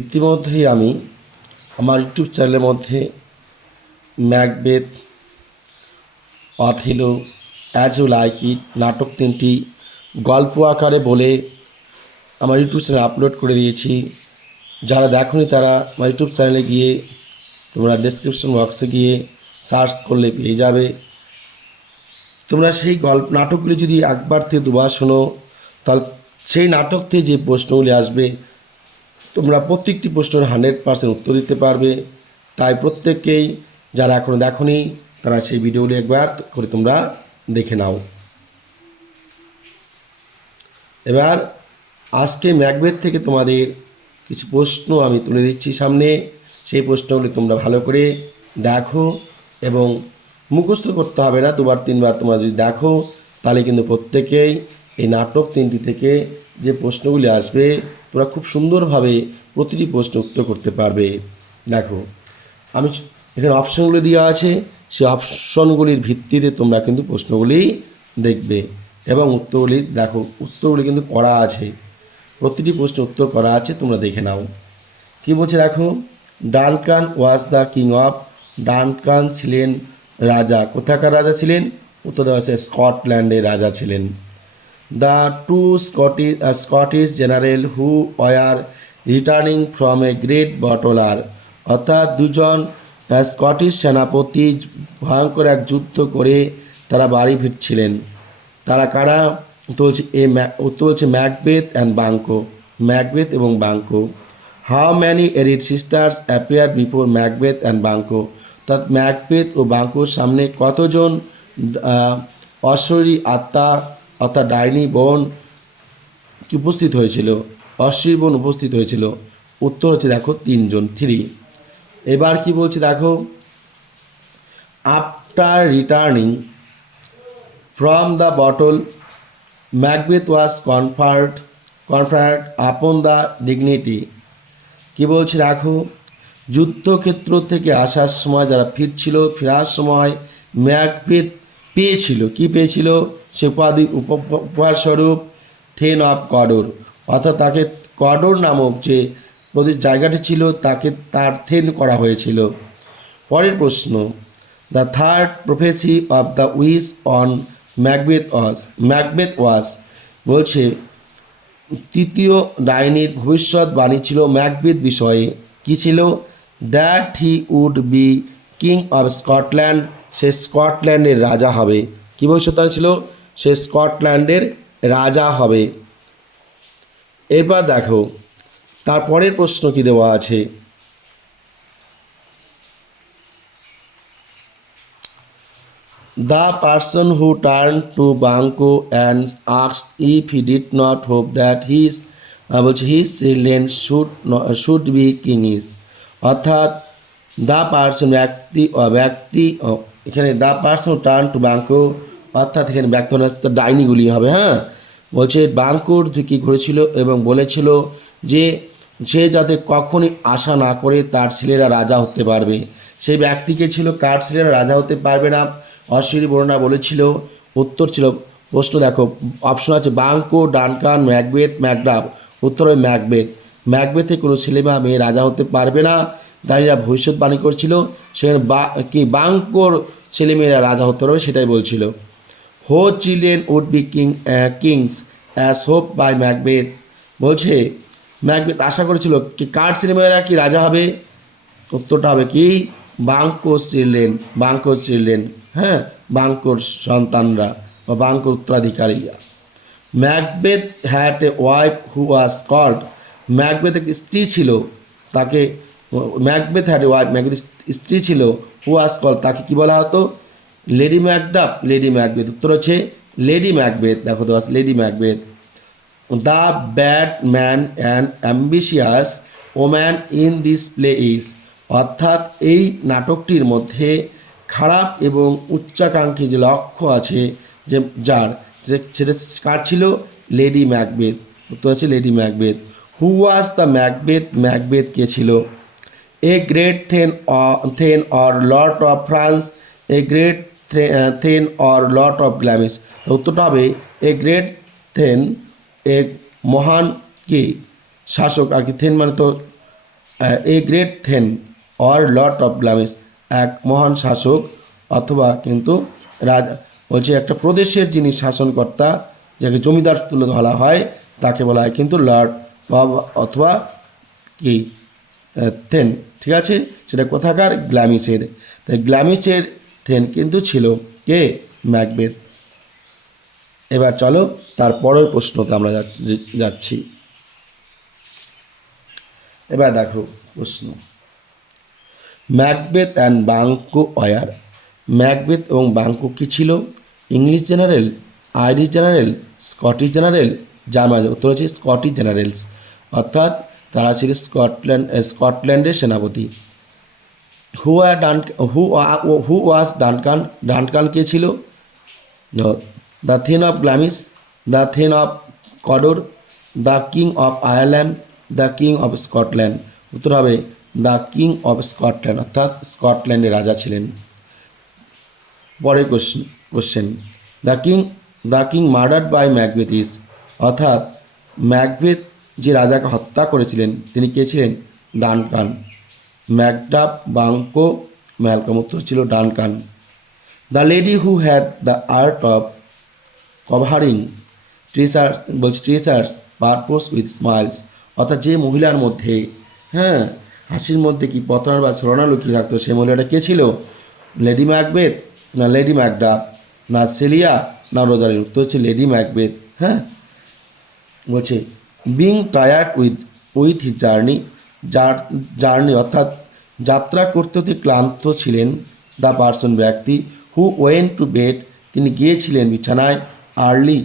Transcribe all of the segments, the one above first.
ইতিমধ্যেই আমি আমার ইউটিউব চ্যানেলের মধ্যে Macbeth, Othello, as you like it নাটক তিনটি গল্প আকারে বলে আমার ইউটিউব চ্যানেলে আপলোড করে দিয়েছি। যারা দেখোনি তারা আমার ইউটিউব চ্যানেলে গিয়ে তোমরা ডেসক্রিপশন বক্সে গিয়ে সার্চ করলে পেয়ে যাবে। তোমরা সেই নাটকগুলি যদি একবার থেকে দুবার শোনো, তাহলে সেই নাটক থেকে যে প্রশ্নগুলি আসবে তোমরা প্রত্যেকটি প্রশ্নের 100% উত্তর দিতে পারবে। তাই প্রত্যেককেই যারা এখনও দেখোনি তারা সেই ভিডিওগুলি একবার করে তোমরা দেখে নাও। এবার আজকে ম্যাকবেথ থেকে তোমাদের কিছু প্রশ্ন আমি তুলে দিচ্ছি সামনে। সেই প্রশ্নগুলি তোমরা ভালো করে দেখো এবং মুখস্থ করতে হবে না, দুবার তিনবার তোমরা যদি দেখো তাহলে কিন্তু প্রত্যেকেই এই নাটক তিনটি থেকে যে প্রশ্নগুলি আসবে তোমরা খুব সুন্দরভাবে প্রতিটি প্রশ্ন উত্তর করতে পারবে। দেখো আমি এখানে অপশনগুলি দেওয়া আছে, সেই অপশনগুলির ভিত্তিতে তোমরা কিন্তু প্রশ্নগুলি দেখবে এবং উত্তরগুলি দেখো, উত্তরগুলি কিন্তু করা আছে, প্রতিটি প্রশ্ন উত্তর করা আছে, তোমরা দেখে নাও। কি বলছে দেখো, Duncan was the king of, Duncan ছিলেন রাজা, কোথাকার রাজা ছিলেন? উত্তর দেওয়া আছে স্কটল্যান্ডের রাজা ছিলেন। The two Scottish general who were returning from a great battle, অর্থাৎ দুজন স্কটিশ সেনাপতি ভয়ঙ্কর এক যুদ্ধ করে তারা বাড়ি ফিরছিলেন। তারা কারা? উত্তর বলছে ম্যাকবেথ অ্যান্ড বাঙ্কো, ম্যাকবেথ এবং Banquo. How many weird sisters appear before Macbeth and Banquo, অর্থাৎ ম্যাকবেথ ও বাঙ্কোর সামনে কতজন অশরীরী আত্মা অর্থাৎ ডাইনি বোন উপস্থিত হয়েছিল, অশরীরী বোন উপস্থিত হয়েছিল? উত্তর হচ্ছে দেখো 3 জন, 3। এবার কি বলছে দেখো, after returning from the bottle Macbeth was conferred upon the dignity. কি বলছে দেখো, যুদ্ধক্ষেত্র থেকে আসার সময় যারা ফেরার সময় ম্যাকবেথ পেয়েছিল, কি পেয়েছিল? সে উপহার স্বরূপ থেন অফ কডর, অর্থাৎ তাকে কডর নামক যে জায়গাটি ছিল তাকে তার থেন করা হয়েছিল। পরের প্রশ্ন, the third prophecy of the witches on Macbeth was, বলছে তৃতীয় ডাইনির ভবিষ্যৎবাণী ছিল ম্যাকবেথ বিষয়ে, কি ছিল? That he would be king of Scotland, সে স্কটল্যান্ডের রাজা হবে। কী ভবিষ্যৎবাণী ছিল? সে স্কটল্যান্ডের রাজা হবে। এরপর দেখো তারপরের প্রশ্ন কি দেওয়া আছে, the person who turned to Banco and asked if he did not hope that his children should be kings, অর্থাৎ দ্য পার্সন এখানে the person turn to Banquo, অর্থাৎ এখানে ব্যক্তি ডাইনিগুলি হবে। হ্যাঁ, বলছে বাঙ্কোর দিকে ঘুরেছিল এবং বলেছিল যে সে যাতে কখনই আশা না করে তার ছেলেরা রাজা হতে পারবে। সেই ব্যক্তিকে ছিল কার ছেলেরা রাজা হতে পারবে না? অশরীরী বর্ণনা বলেছিল। উত্তর ছিল, প্রশ্ন দেখো অপশন আছে বাঙ্কো, ডানকান, ম্যাকবেথ, ম্যাকডাফ। উত্তর হবে ম্যাকবেথ। ম্যাকবেথে কোনো ছেলে বা মেয়ে রাজা হতে পারবে না, দাঁড়িয়ে ভবিষ্যৎবাণী করছিল। সেখানে বাঙ্কোর ছেলেমেয়েরা রাজা হতে পারবে সেটাই বলছিল। Whose children would be kings as hope by Macbeth, বলছে ম্যাকবেথ আশা করেছিল কি কার ছেলেমেয়েরা কি রাজা হবে? উত্তরটা হবে কি? বাঙ্কোর চিলড্রেন, হ্যাঁ, বাঙ্কোর সন্তানরা বা বাঙ্কোর উত্তরাধিকারীরা। Macbeth had a wife who was called, Macbeth এক স্ত্রী ছিল, তাকে Macbeth had a wife, Macbeth স্ত্রী ছিল, হু ওয়াজ কল্ড, তাকে কি বলা হতো? Lady Macduff, Lady Macbeth. উত্তর হচ্ছে লেডি ম্যাকবেথ। দেখো তো Lady Macbeth. The bad man and ambitious woman in this play is, অর্থাৎ এই নাটকটির মধ্যে খারাপ এবং উচ্চাকাঙ্ক্ষী যে লক্ষ্য আছে, যে যার সেটা কার ছিল? Lady Macbeth. উত্তর হচ্ছে lady Macbeth. Who was the Macbeth, Macbeth কে ছিল? A great thane or lord of France, a great thane or lord of Glamis. উত্তরটা হবে এ গ্রেট থেন, এক মহান কি শাসক আর কি, থেন মানে তো a great thane or lord of Glamis, এক মহান শাসক অথবা কিন্তু রাজা, বলছে একটা প্রদেশের যিনি শাসনকর্তা, যাকে জমিদার তুলে ধরা হয়, তাকে বলা হয় কিন্তু লর্ড অথবা কি থেন। ঠিক আছে, সেটা কোথাকার? গ্ল্যামিসের। তাই গ্ল্যামিসের থেন কিন্তু ছিল কে? ম্যাকবেথ। এবার চলো তার পরের প্রশ্নতে আমরা যাচ্ছি। এবার দেখো প্রশ্ন, Macbeth and Banquo were. Macbeth এবং বাঙ্কো কী ছিল? English general, Irish general, Scottish general, German. উত্তর হচ্ছে স্কটিশ জেনারেলস, অর্থাৎ তারা ছিল স্কটল্যান্ডের সেনাপতি। হু আর ডান হু ওয়াজ ডানকান। ডানকান কে ছিল? The thane of Glamis, the thane of Cawdor, the king of Ireland, the king of Scotland. উত্তর হবে দ্য কিং অফ স্কটল্যান্ড, অর্থাৎ স্কটল্যান্ডের রাজা ছিলেন। পরের question, the king murdered by Macbeth is, অর্থাৎ ম্যাকবেথ যে রাজাকে হত্যা করেছিলেন তিনি কে ছিলেন? ডানকান। Macduff, Banquo, Malcolm. উত্তর ছিল Duncan. The lady who had the art of covering tracers, বলছে ট্রেসার্স পারপোজ উইথ স্মাইলস, অর্থাৎ যে মহিলার মধ্যে, হ্যাঁ, হাসির মধ্যে কি পতন বা ছলনা লুকিয়ে থাকতো, সেই মহিলাটা কে ছিল? লেডি ম্যাকবেথ, না লেডি ম্যাকডাফ, না সেলিয়া, না রোজালিন। উত্তর হচ্ছে লেডি ম্যাকবেথ। হ্যাঁ, বলছে being tired with his journey, অর্থাৎ যাত্রা করতে হতে ক্লান্ত ছিলেন। দ্য পার্সন, ব্যক্তি, হু ওয়েন্ট টু বেড, তিনি গিয়েছিলেন বিছানায়, আর্লি,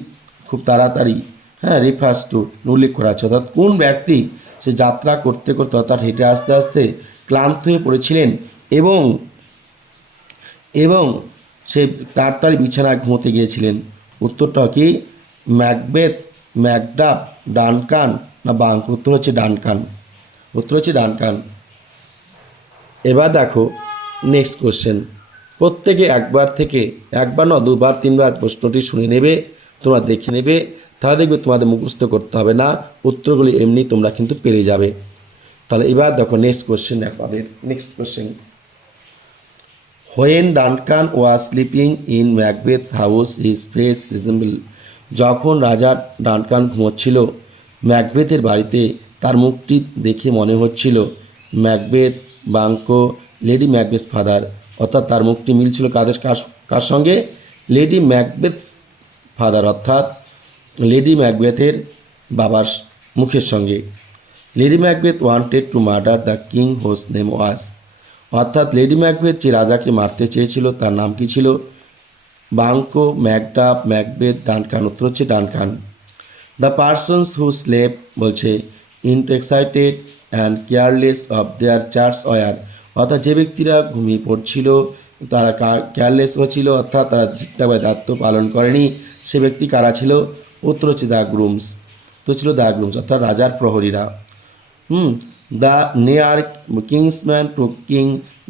খুব তাড়াতাড়ি, হ্যাঁ, রিফার্স টু, উল্লেখ করা আছে, অর্থাৎ কোন ব্যক্তি সে যাত্রা করতে করতে অর্থাৎ হেঁটে আস্তে আস্তে ক্লান্ত হয়ে পড়েছিলেন এবং এবং সে তাড়াতাড়ি বিছানায় ঘুমোতে গিয়েছিলেন। উত্তরটা কি? ম্যাকবেথ, ম্যাকডাফ, ডানকান না বাঙ্ক? উত্তর হচ্ছে ডানকান। উত্তর হচ্ছে ডানকান। এবার দেখো নেক্সট কোশ্চেন, প্রত্যেকে একবার না দুবার তিনবার প্রশ্নটি শুনে নেবে, তোমরা দেখে নেবে, তাহলে দেখবে তোমাদের মুখস্থ করতে হবে না, উত্তরগুলি এমনি তোমরা কিন্তু পেরে যাবে। তাহলে এবার দেখো নেক্সট কোশ্চেন, আমাদের next question, when Duncan was sleeping in Macbeth house his face resemble, যখন রাজা ডানকান ঘুমোচ্ছিল ম্যাকবেথের বাড়িতে, তার মুখটি দেখে মনে হচ্ছিল Macbeth, Banquo, lady Macbeth father, অর্থাৎ তার মুখটি মিলছিল কার সঙ্গে? লেডি ম্যাকবেথ ফাদার, অর্থাৎ লেডি ম্যাকবেথের বাবার মুখের সঙ্গে। Lady Macbeth wanted to murder the king whose name was, অর্থাৎ লেডি ম্যাকবেথ যে রাজাকে মারতে চেয়েছিল তার নাম কি ছিল? Banquo, Macduff, Macbeth, Duncan. উত্তর হচ্ছে Duncan. The persons who slept, বলছে into excited and careless of their charge were, অর্থাৎ যে ব্যক্তিরা ঘুমিয়ে পড়ছিল তারা কেয়ারলেস ছিল, অর্থাৎ তারা ঠিকঠাকভাবে দায়িত্ব পালন করেনি, সে ব্যক্তি কারা ছিল? উত্তর হচ্ছে দ্য গ্রুমস। তো ছিল দ্য গ্রুমস, অর্থাৎ রাজার প্রহরীরা। দ্য নেয়ার কিংসম্যান টু কিং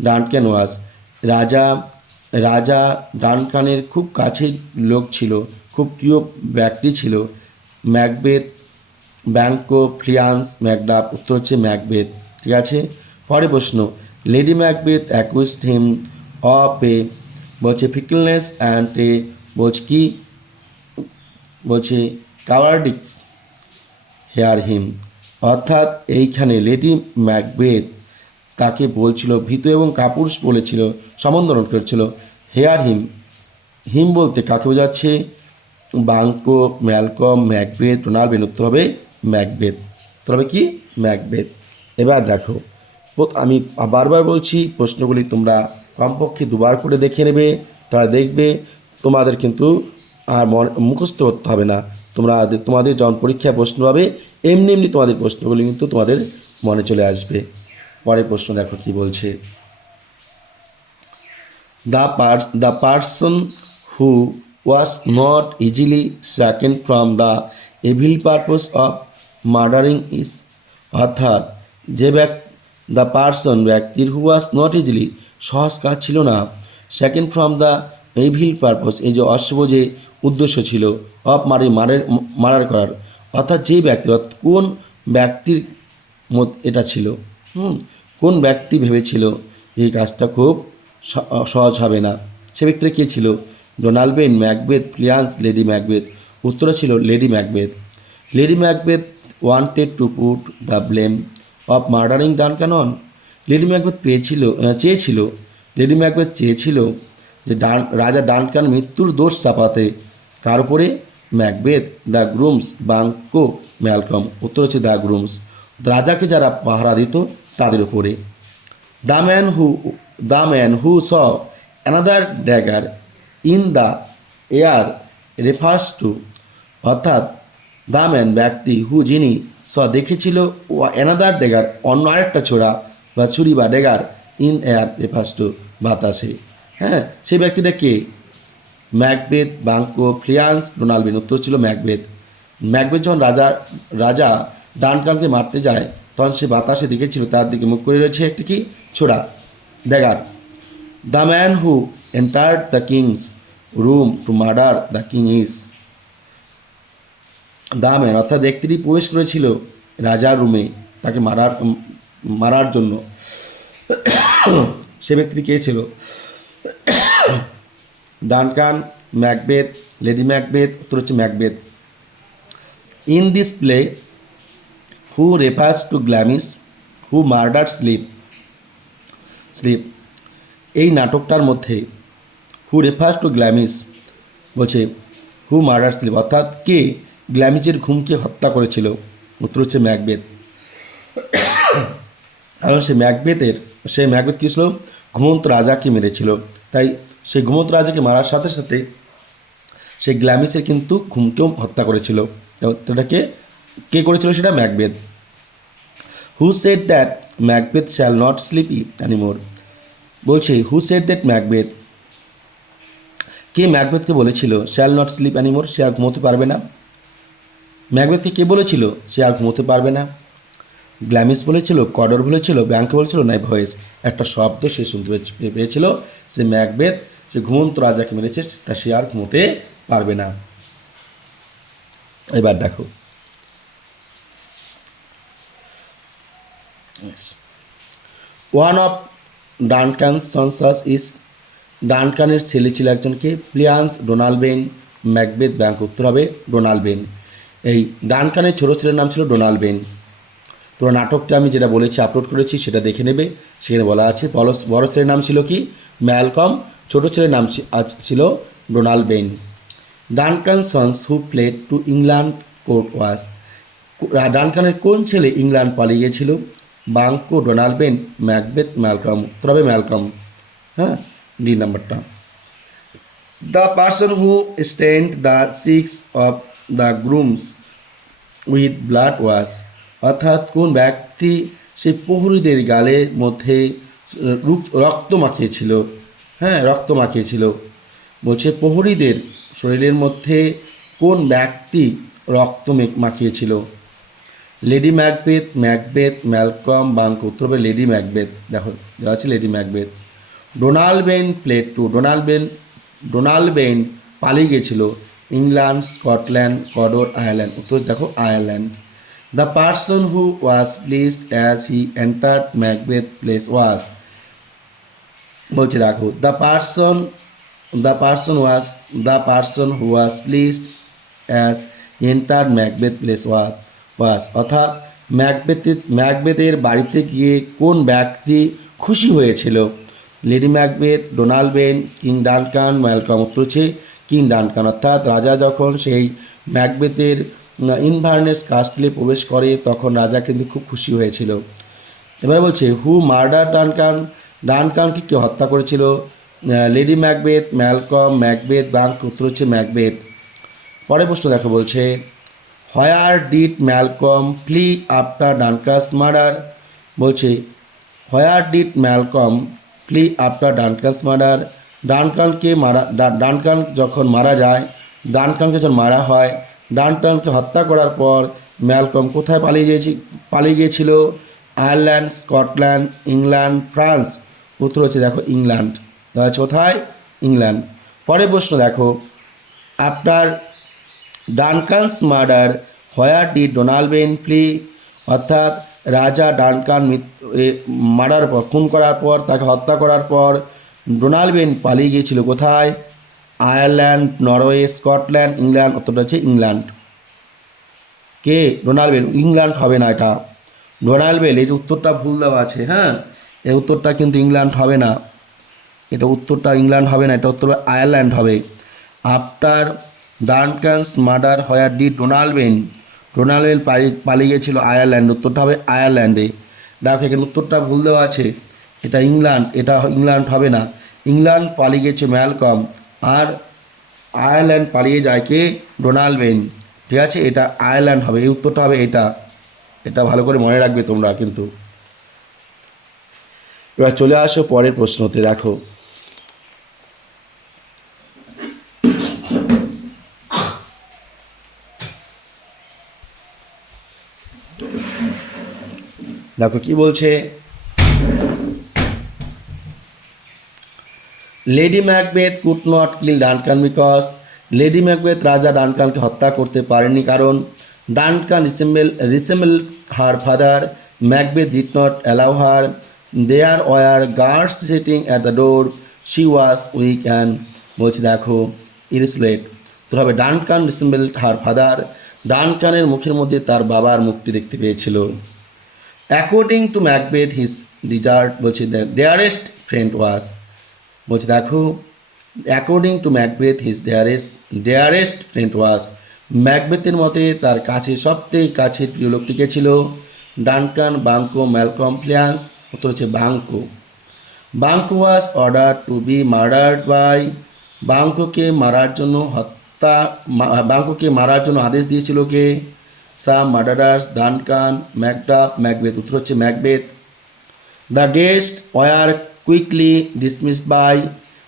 ডানকান ওয়াজ, রাজা ডানকানের খুব কাছের লোক ছিল, খুব প্রিয় ব্যক্তি ছিল ম্যাকবেথ, ব্যাঙ্কো, ফ্রিয়ান্স, ম্যাকডাফ। উত্তর হচ্ছে ম্যাকবেথ। ঠিক আছে, পরে প্রশ্ন, Lady Macbeth accused him of a, বলছে ফিকলনেস অ্যান্ড এ, বলছে কি? বলছে কাওয়ার্ডিক্স হেয়ার হিম, অর্থাৎ এইখানে লেডি ম্যাকবেথ তাকে বলছিল ভীতু এবং কাপুরুষ বলেছিল, সম্বোধন করেছিল। হেয়ার হিম, হিম বলতে কাকে বোঝাচ্ছে? Banquo, Malcolm, Macbeth, Ronald. উত্তর হবে ম্যাকবেথ। তবে কি? ম্যাকবেথ। এবার দেখো, আমি বারবার বলছি প্রশ্নগুলি তোমরা কমপক্ষে দুবার করে দেখে নেবে, তারা দেখবে তোমাদের কিন্তু আর মুখস্থ করতে হবে না, তোমাদের যখন পরীক্ষায় প্রশ্ন পাবে এমনি এমনি তোমাদের প্রশ্নগুলি কিন্তু তোমাদের মনে চলে আসবে। পরের প্রশ্ন দেখো কি বলছে, the person who was not easily seconded from the evil purpose of murdering is, অর্থাৎ যে দ্য পার্সন ব্যক্তির হু ওয়াজ নট ইজিলি সহজ কাজ ছিল না, second from the evil purpose এই যে অশুভ যে উদ্দেশ্য ছিল, অফ মার্ডার করার, অর্থাৎ যে ব্যক্তির, কোন ব্যক্তির এটা ছিল? কোন ব্যক্তি ভেবেছিল এই কাজটা খুব সহজ হবে না? সে ব্যক্তিটা কে ছিল? Donalbain, Macbeth, Fleance, Lady Macbeth. উত্তরে ছিল Lady Macbeth. Lady Macbeth wanted to put the blame of murdering Duncan on. Lady Macbeth চেয়েছিল লেডি ম্যাকবেথ চেয়েছিল যে রাজা ডানকান মৃত্যুর দোষ চাপাতে। কার উপরে? Macbeth, the grooms, Banquo, Malcolm. উত্তর হচ্ছে দ্য গ্রুমস, রাজাকে যারা পাহারা দিত তাদের উপরে। The man who saw another dagger in the air refers two, অর্থাৎ দ্য ম্যান ব্যক্তি, হু যিনি, দেখেছিল, ও অ্যানাদার ড্যাগার অন্য আরেকটা ছোড়া বা ছুরি বা dagger, in air refers to বাতাসে। হ্যাঁ, সেই ব্যক্তিটা কে? Macbeth, Banquo, Fleance, Donalbain. উত্তর ছিল ম্যাকবেথ। ম্যাকবেথ যখন রাজা ডানকানকে মারতে যায় তখন সে বাতাসে দেখেছিল তার দিকে মুখ করে রয়েছে একটি কি ছোড়া, dagger. The man who entered the king's room to murder the king is. The man অর্থাৎ ব্যক্তিটি প্রবেশ করেছিল রাজার রুমে তাকে মারার জন্য। সে ব্যক্তিটি কে ছিল? Duncan, Macbeth, Lady Macbeth. উত্তর হচ্ছে Macbeth. In this play who refers to Glamis who murder sleep. এই নাটকটার মধ্যে হু রেফার্স টু গ্ল্যামিস বলছে হু মার্ডার স্লিপ, অর্থাৎ কে গ্ল্যামিসের ঘুমকে হত্যা করেছিল? উত্তর হচ্ছে ম্যাকবেথ। কারণ সে ম্যাকবেথ কী ছিল? ঘুমন্ত রাজাকে মেরেছিল, তাই সেই ঘুমন্ত রাজাকে মারার সাথে সাথে সে গ্ল্যামিসের কিন্তু ঘুমকেও হত্যা করেছিল। এটাকে কে করেছিল? সেটা Macbeth. Who said that Macbeth shall not slip anymore. বলছে হু সেড দ্যাট ম্যাকবেথ, কে ম্যাকবেথকে বলেছিল শ্যাল নট স্লিপ অ্যানিমোর, সে আর ঘুমোতে পারবে না? ম্যাকবেথকে কে বলেছিল সে আর ঘুমোতে পারবে না? গ্ল্যামিস বলেছিল, কডর বলেছিল, ব্যাংকে বলেছিল, নাই ভয়েস, একটা শব্দ সে শুনতে পেয়েছিল, সে ম্যাকবেথ যে ঘুমন্ত রাজাকে মেরেছে তা সে আর ঘুমোতে পারবে না। এবার দেখো one of Duncan's sons is, ডানকানের ছেলে ছিল একজনকে, Fleance, Donalbain, Macbeth, Banquo. উত্তর হবে ডোনাল্ড বেন। এই ডানকানের ছোটো ছেলের নাম ছিল ডোনাল্ড বেন। পুরো নাটকটা আমি যেটা বলেছি আপলোড করেছি সেটা দেখে নেবে, সেখানে বলা আছে। বড় ছেলের নাম ছিল কি? ম্যালকম। ছোটো ছেলের নাম ছিল Donalbain. Duncan sons who fled to England court was. ডানকানের কোন ছেলে ইংল্যান্ড পালিয়ে গিয়েছিল? Banquo, Donalbain, Macbeth, Malcolm. তবে ম্যালকম। হ্যাঁ, ডি নাম্বারটা। The person who stained the six of the grooms with blood was, অর্থাৎ কোন ব্যক্তি সেই প্রহরীদের গালের মধ্যে রক্ত মাখিয়েছিল? হ্যাঁ, রক্ত মাখিয়েছিল। বলছে প্রহরীদের শরীরের মধ্যে কোন ব্যক্তি রক্ত মাখিয়েছিল? Lady Macbeth, Malcolm, Banquo. উত্তর হবে লেডি ম্যাকবেথ। দেখো দেওয়া আছে lady Macbeth. Donalbain fled to, Donalbain পালিয়ে গিয়েছিল ইংল্যান্ড, স্কটল্যান্ড, কডর, আয়ারল্যান্ড। উত্তর দেখো Ireland. The person who was placed as he entered Macbeth place was. বলছে দেখো the person who was placed as entered Macbeth place was, অর্থাৎ ম্যাকবেথের বাড়িতে গিয়ে কোন ব্যক্তি খুশি হয়েছিল? Lady Macbeth, Donalbain, king Duncan, Malcolm. উত্তর হচ্ছে কিং ডানকান। অর্থাৎ রাজা যখন সেই ম্যাকবেথের ইনভারনেস কাস্টলে প্রবেশ করে তখন রাজা কিন্তু খুব খুশি হয়েছিল। এবারে বলছে হু মার্ডার ডানকানকে কেউ হত্যা করেছিল? Lady Macbeth, Malcolm, Macbeth, Banquo. উত্তর হচ্ছে ম্যাকবেথ। পরের প্রশ্ন দেখো, বলছে where did Malcolm flee after Duncan's murder. বলছে where did Malcolm flee after Duncan's murder. Duncan যখন মারা যায়, ডানকানকে যখন মারা হয়, ডানকানকে হত্যা করার পর ম্যালকম কোথায় পালিয়ে গিয়েছিল? Ireland, Scotland, England, France. উত্তর হচ্ছে দেখো ইংল্যান্ড। কোথায়? ইংল্যান্ড। পরের প্রশ্ন দেখো after Duncan's murder where did Donalbain flee, অর্থাৎ রাজা ডানকান মারার পর, খুন করার পর, তাকে হত্যা করার পর ডোনাল্ড পালিয়ে গিয়েছিল কোথায়? Ireland, Norway, Scotland, England. উত্তরটা হচ্ছে ইংল্যান্ড। কে? ডোনাল্ড ইংল্যান্ড হবে না, এটা ডোনাল্ড এর উত্তরটা ভুল দেওয়া আছে। হ্যাঁ, এই উত্তরটা কিন্তু ইংল্যান্ড হবে না, এটা উত্তরটা ইংল্যান্ড হবে না, এটা উত্তর আয়ারল্যান্ড হবে। আফটার ডানকানস মার্ডার হোয়ার ডি ডোনাল্ড পালিয়ে গিয়েছিল আয়ারল্যান্ড। উত্তরটা হবে আয়ারল্যান্ডে। দেখো এখানে উত্তরটা ভুল দেওয়া আছে, এটা ইংল্যান্ড, এটা ইংল্যান্ড হবে না। ইংল্যান্ড পালিয়ে গেছে ম্যালকম, আর আয়ারল্যান্ড পালিয়ে যায় কে? ডোনাল্ড। ঠিক আছে, এটা আয়ারল্যান্ড হবে, এই উত্তরটা হবে এটা। এটা ভালো করে মনে রাখবে তোমরা কিন্তু। এবার চলে আসো পরের প্রশ্নতে। দেখো দেখো কি বলছে। Lady Macbeth could not kill Duncan because, lady Macbeth রাজা ডানকানকে হত্যা করতে পারেনি কারণ Duncan resemble her father, Macbeth did not allow her, there were guards sitting at the door, she was weak and. বলছে দেখো ইরিসলেট, তো হবে ডানকান রিসেম্বল হার ফাদার, ডানকানের মুখের মধ্যে তার বাবার মুখটি দেখতে পেয়েছিল। According to Macbeth his desert, বলছে ডেয়ারেস্ট ফ্রেন্ড ওয়াজ, বলছে দেখো according to Macbeth his dearest friend was, ম্যাকবেথের মতে তার কাছে সবথেকে কাছের প্রিয় লোকটি কে ছিল? Duncan, Banquo, Malcolm, Fleance. উত্তর হচ্ছে Banquo. Banquo was order to be murdered by, বাঙ্কোকে মারার জন্য আদেশ দিয়েছিল কে? Some murderers, Duncan, Macduff, Macbeth. উত্তর হচ্ছে Macbeth. The guest were quickly dismissed by,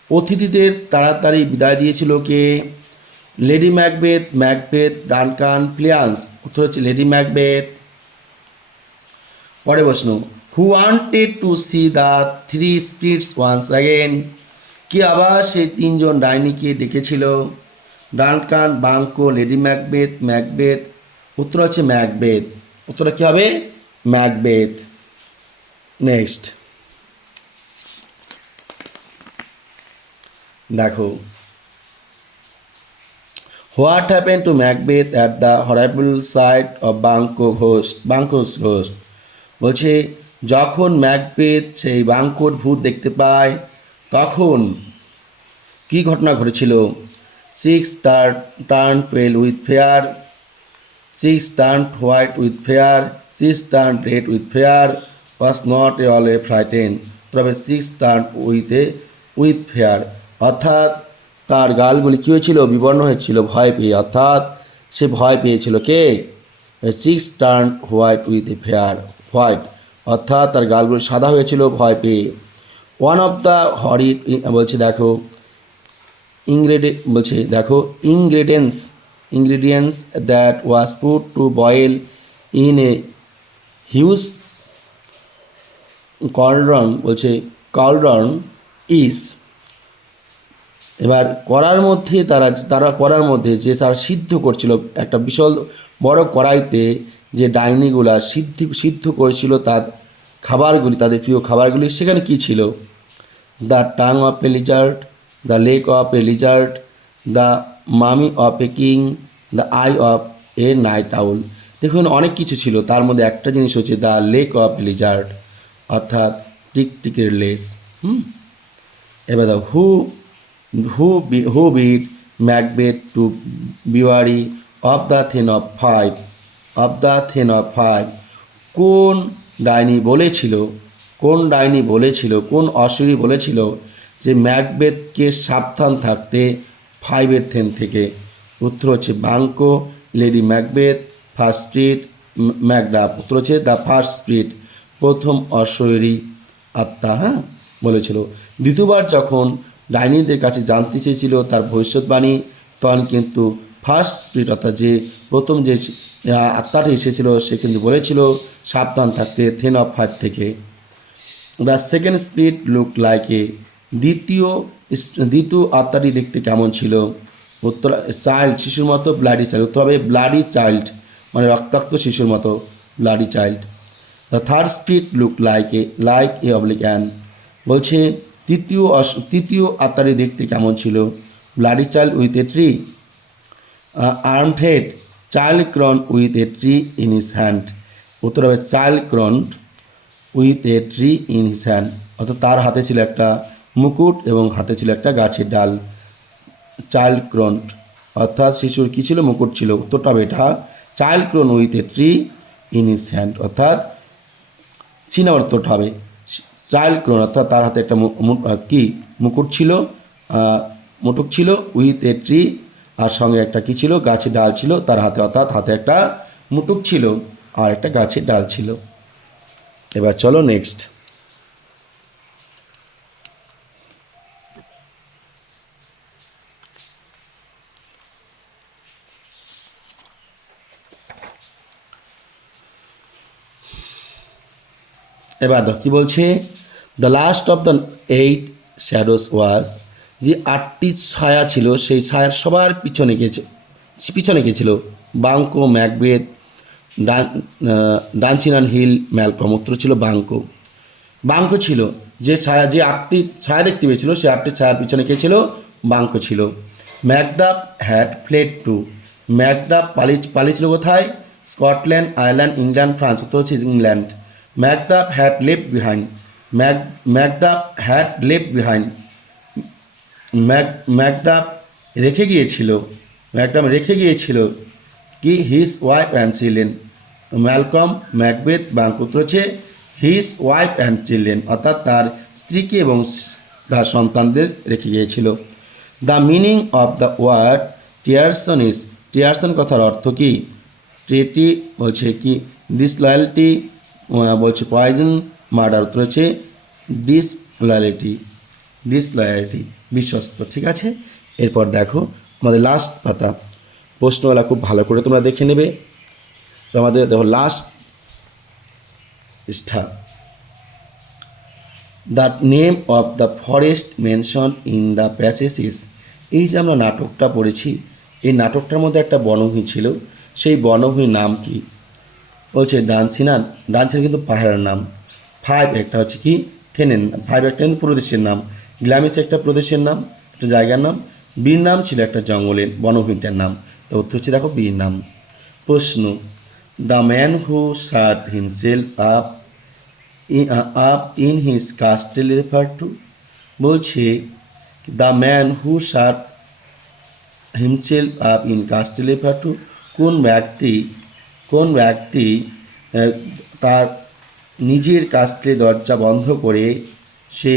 অতিথিদের তাড়াতাড়ি বিদায় দিয়েছিল কে? Lady Macbeth, Duncan, Fleance. উত্তর হচ্ছে লেডি ম্যাকবেথ। পরে প্রশ্ন, who wanted to see the three spirits once again, কি আবার সেই তিনজন ডাইনিকে ডেকেছিল? Duncan, Banquo, lady Macbeth. উত্তর হচ্ছে ম্যাকবেথ। উত্তরটা কী হবে? ম্যাকবেথ। নেক্সট দেখো, what happen to Macbeth at the horrible sight of Banquo's ghost, বলছে যখন ম্যাকবেথ সেই বাঙ্কোর ভূত দেখতে পায় তখন কি ঘটনা ঘটেছিল? 6 টার্ন পেল with fair, 6 turn white with fair, 6 turn red with fair, was not a all A frighten. তবে 6 টার্ন উইথ ফেয়ার, অর্থাৎ তার গালগুলি কী হয়েছিল? বিবর্ণ হয়েছিল ভয় পেয়ে, অর্থাৎ সে ভয় পেয়েছিল কে? 6 turn white with a fair, white অর্থাৎ তার গালগুলি সাদা হয়েছিল ভয় পেয়ে। ওয়ান অফ দ্য বলছে দেখো ingredients that was put to boil in a huge cauldron is, এবার তারা করার মধ্যে যে তারা সিদ্ধ করছিল একটা বিশাল বড় কড়াইতে, যে ডাইনিগুলা সিদ্ধ করেছিল তার খাবারগুলি, তাদের প্রিয় খাবারগুলি, সেখানে কি ছিল? The tongue of a lizard, the leg of a lizard, the mummy of a king, the eye of a night owl. দেখুন অনেক কিছু ছিল, তার মধ্যে একটা জিনিস হচ্ছে the leg of a lizard, অর্থাৎ টিকটিকের লেস। এবার দাও who bid Macbeth to beware of the Thane of Five, কোন ডাইনি বলেছিল, কোন অসুরী বলেছিল যে ম্যাকবেথকে সাবধান থাকতে 5 থেন থেকে? উত্তর হচ্ছে Banquo, lady Macbeth, first spirit, Macduff. উত্তর হচ্ছে দ্য ফার্স্ট স্পিরিট, প্রথম অশরীরী আত্মা। হ্যাঁ বলেছিল। দ্বিতীয়বার যখন ডাইনিদের কাছে জানতে চেয়েছিল তার ভবিষ্যৎবাণী, তখন কিন্তু ফার্স্ট স্পিরিট অর্থাৎ যে প্রথম যে আত্মাটি এসেছিল সে কিন্তু বলেছিল সাবধান থাকতে থেন অফ ফাইভ থেকে। The second spirit look like a, দ্বিতীয় আত্মাটি দেখতে কেমন ছিল? উত্তর চাইল্ড, শিশুর মতো, ব্লাডি চাইল্ড। উত্তর হবে ব্লাডি চাইল্ড, মানে রক্তাক্ত শিশুর মতো, bloody child. The third spirit look like a oblique an. বলছে তৃতীয় আত্মাটি দেখতে কেমন ছিল? Bloody child with a tree, armed head, child ক্রন with a tree in his hand. উত্তর হবে child ক্রন with a tree in his hand, অর্থাৎ তার হাতে ছিল একটা মুকুট এবং হাতে ছিল একটা গাছের ডাল। চাইল্ড ক্রন অর্থাৎ শিশুর কী ছিল? মুকুট ছিল। উত্তরটা হবে এটা, child ক্রন with a tree in his hand, অর্থাৎ চীনা উত্তরটা হবে চাইল্ড ক্রন, অর্থাৎ তার হাতে একটা কি মুকুট ছিল, মুটুক ছিল, উইথ এ ট্রি আর সঙ্গে একটা কি ছিল? গাছের ডাল ছিল তার হাতে, অর্থাৎ হাতে একটা মুটুক ছিল আর একটা গাছের ডাল ছিল। এবার চলো নেক্সট। এবার দেখো কী বলছে, the last of the 8 shadows was, যে 8টি ছায়া ছিল সেই ছায়ার সবার পিছনে গিয়েছিল Banquo, Macbeth, Dunsinane hill, Malcolm. উত্তর ছিল বাঙ্কো ছিল। যে 8টি ছায়া দেখতে পেয়েছিল সেই 8টি ছায়ার পিছনে কে ছিল? বাঙ্কো ছিল। Macduff had fled to, Macduff পালিয়েছিল কোথায়? Scotland, Ireland, England, France. উত্তর হচ্ছে England. Macduff had left behind, Macduff had left behind, Macduff রেখে গিয়েছিল কি? His wife and children. Malcolm, Macbeth, Banquo. উত্তর হচ্ছে হিজ ওয়াইফ অ্যান্ড চিলড্রেন, অর্থাৎ তার স্ত্রীকে এবং তার সন্তানদের রেখে গিয়েছিল। The meaning of the word টিয়ারসন ইজ, টিয়ারসন কথার অর্থ কি? ট্রেটি বলছে কি? ডিসলয়ালিটি, বলছে পয়জন, মার্ডার। উত্তর হচ্ছে ডিসলয়ালিটি, বিশ্বস্ত। ঠিক আছে, এরপর দেখো আমাদের লাস্ট পাতা, প্রশ্নগুলা খুব ভালো করে তোমরা দেখে নেবে। তো আমাদের দেখো লাস্ট পৃষ্ঠা, the name of the forest mention in the passage is. এই যে আমরা নাটকটা পড়েছি, এই নাটকটার মধ্যে একটা বনভূমি ছিল, সেই বনভূমির নাম কি? বলছে ডানসিনান কিন্তু পাহাড়ের নাম। 5 একটা হচ্ছে কি? থেনেন। 5 একটা কিন্তু প্রদেশের নাম। গ্লামিস একটা প্রদেশের নাম, একটা জায়গার নাম। বীর নাম ছিল একটা জঙ্গলের বনভূমিটার নাম। তো উত্তর হচ্ছে দেখো বীর নাম। প্রশ্ন, the man who shut himself up in his castle refer to. বলছে the man who shut himself up in castle refer to, কোন ব্যক্তি তার নিজের কাস্টেলের দরজা বন্ধ করে সে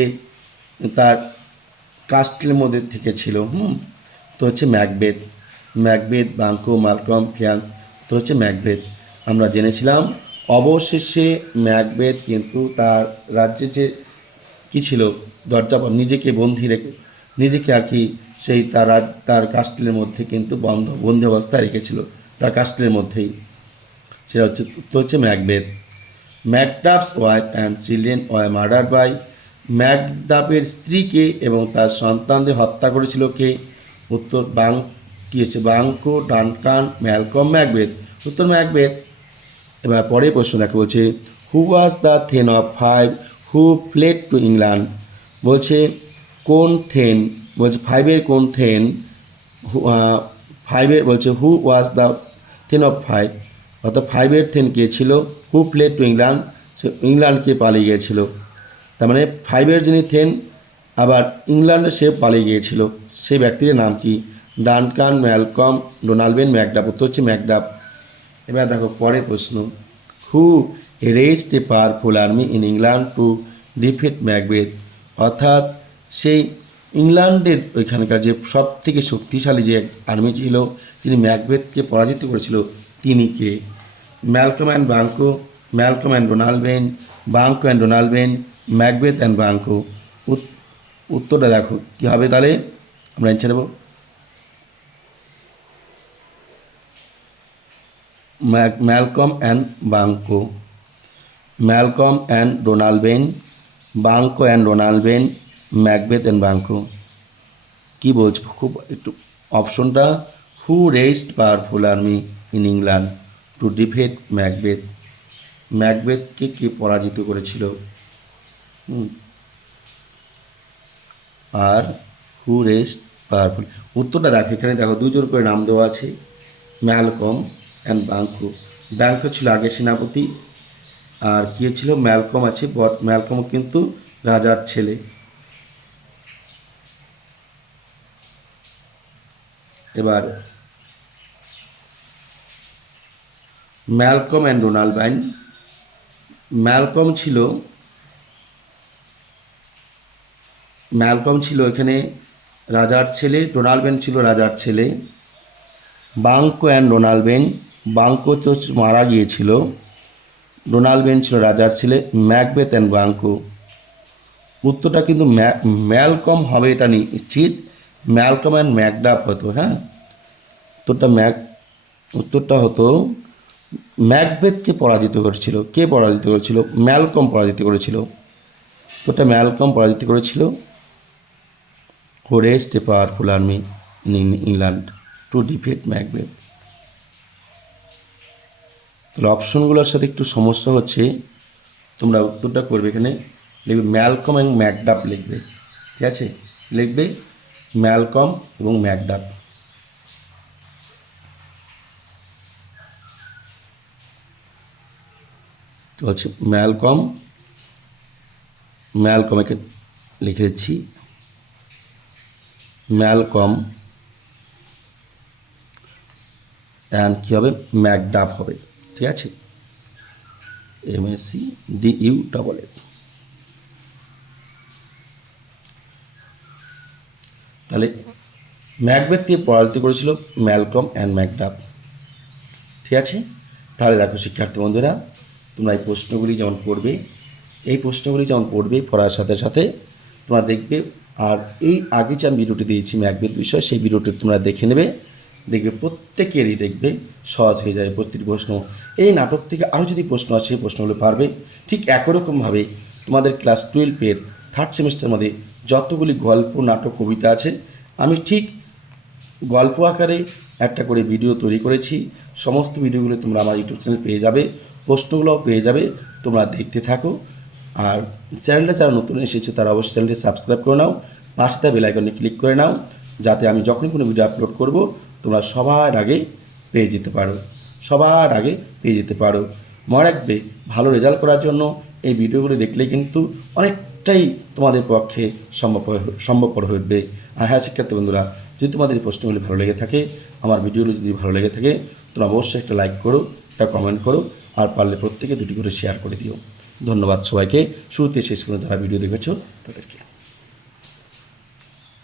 তার কাস্টেলের মধ্যে থেকেছিল? তো হচ্ছে ম্যাকবেথ, বাঙ্কো, ম্যালকম, ফ্রান্স। তো হচ্ছে ম্যাকবেথ। আমরা জেনেছিলাম অবশেষে ম্যাকবেথ কিন্তু তার রাজ্যে যে কী ছিল? দরজা নিজেকে বন্দি রেখে, নিজেকে আর কি সেই তার কাস্টেলের মধ্যে কিন্তু বন্দি অবস্থায় রেখেছিল, তার কাস্টেলের মধ্যেই। সেটা হচ্ছে Macbeth. Macduff's wife and children were murder by, ম্যাকডাফের স্ত্রীকে এবং তার সন্তানদের হত্যা করেছিল কে? উত্তর কী হচ্ছে? Banquo, Duncan, Malcolm, Macbeth. উত্তর ম্যাকবেথ। এবার পরের প্রশ্ন দেখো, বলছে who was the thane of 5 who fled to England. বলছে কোন থেন, বলছে 5-এর কোন থেন? 5-এর বলছে who was the thane of 5, অর্থাৎ 5-এর থেন কে ছিল? হু ফ্লেড টু ইংল্যান্ড, সে ইংল্যান্ডকে পালিয়ে গিয়েছিল। তার মানে 5-এর যিনি থেন আবার ইংল্যান্ডে সে পালিয়ে গিয়েছিল, সেই ব্যক্তির নাম কি? Duncan, Malcolm, Donalbain, Macduff. উত্তর হচ্ছে ম্যাকডাফ। এবার দেখো পরের প্রশ্ন, who raised a powerful army in England to defeat Macbeth. অর্থাৎ সেই ইংল্যান্ডের ওইখানকার যে সব থেকে শক্তিশালী যে আর্মি ছিল, তিনি ম্যাকবেথকে পরাজিত করেছিল, তিনি কে? Malcolm and Banquo, Malcolm and Donalbain, Banquo and Donalbain, Macbeth and Banquo. উত্তরটা দেখো কী হবে তাহলে, আমরা অ্যান্সার দেবো Malcolm and Banquo, Malcolm and Donalbain, Banquo and Donalbain, Macbeth and Banquo. কী বলছে খুব একটু অপশনটা, who raised powerful army in England to defeat Macbeth. ম্যাকবেথকে কে পরাজিত করেছিল? আর হু রেস্ট পাওয়ারফুল? উত্তরটা দেখো, এখানে দেখো দুজন করে নাম দেওয়া আছে, ম্যালকম অ্যান্ড বাঙ্কো। বাঙ্কো ছিল আগে সেনাপতি, আর কে ছিল? ম্যালকম আছে। ম্যালকম কিন্তু রাজার ছেলে। এবার Malcolm and Donalbain. Malcolm ছিল এখানে রাজার ছেলে, ডোনাল্ড বেন ছিল রাজার ছেলে। Banquo and Donalbain, Banquo তো মারা গিয়েছিল, ডোনাল্ড বেন ছিল রাজার ছেলে। ম্যাকবেথ অ্যান্ড বাঙ্কো, উত্তরটা কিন্তু ম্যালকম হবে, এটা নিশ্চিত। ম্যালকম অ্যান্ড ম্যাকডাফ হতো, হ্যাঁ। উত্তরটা হতো ম্যাকবেথকে পরাজিত করেছিল। কে পরাজিত করেছিল? ম্যালকম পরাজিত করেছিল। উত্তরটা ম্যালকম পরাজিত করেছিল। Who raised a powerful army in England to defeat Macbeth. তাহলে অপশনগুলোর সাথে একটু সমস্যা হচ্ছে, তোমরা উত্তরটা করবে এখানে লিখবে ম্যালকম এবং ম্যাকডাফ লিখবে, ঠিক আছে? লিখবে ম্যালকম এবং ম্যাকডাফ। তো হচ্ছে ম্যালকম একে লিখে দিচ্ছি, ম্যালকম অ্যান্ড কী হবে? ম্যাকডাফ হবে, ঠিক আছে? MACDUFF। তাহলে ম্যাকবেথকে পরাজিত করেছিল ম্যালকম অ্যান্ড ম্যাকডাফ, ঠিক আছে? তাহলে দেখো শিক্ষার্থী বন্ধুরা, তোমরা এই প্রশ্নগুলি যেমন পড়বে, পড়ার সাথে সাথে তোমরা দেখবে। আর এই আগে যে আমি ভিডিওটি দিয়েছি ম্যাকবেথ বিষয়, সেই ভিডিওটি তোমরা দেখে নেবে, দেখবে প্রত্যেকেরই দেখবে সহজ হয়ে যায় প্রতিটি প্রশ্ন। এই নাটক থেকে আরও যদি প্রশ্ন আসে, সেই প্রশ্নগুলো পারবে। ঠিক একই রকমভাবে তোমাদের ক্লাস 12-এর থার্ড সেমিস্টারের মধ্যে যতগুলি গল্প, নাটক, কবিতা আছে, আমি ঠিক গল্প আকারে একটা করে ভিডিও তৈরি করেছি। সমস্ত ভিডিওগুলো তোমরা আমার ইউটিউব চ্যানেল পেয়ে যাবে, প্রশ্নগুলোও পেয়ে যাবে। তোমরা দেখতে থাকো। আর চ্যানেলটা যারা নতুন এসেছে তারা অবশ্যই চ্যানেলটি সাবস্ক্রাইব করে নাও, পাশে থাকা বেল আইকনে ক্লিক করে নাও, যাতে আমি যখনই কোনো ভিডিও আপলোড করব তোমরা সবার আগে পেয়ে যেতে পারো। মনে রাখবে, ভালো রেজাল্ট করার জন্য এই ভিডিওগুলো দেখলে কিন্তু অনেকটাই তোমাদের পক্ষে সম্ভবপর হয়ে উঠবে। আর হ্যাঁ শিক্ষার্থী বন্ধুরা, যদি তোমাদের এই প্রশ্নগুলি ভালো লেগে থাকে, আমার ভিডিওগুলো যদি ভালো লেগে থাকে, তোমরা অবশ্যই একটা লাইক করো, একটা কমেন্ট করো, আর পারলে প্রত্যেকে 2টি করে শেয়ার করে দিও। ধন্যবাদ সবাইকে, শুরুতে শেষ পর্যন্ত যারা ভিডিও দেখেছো তাদেরকে।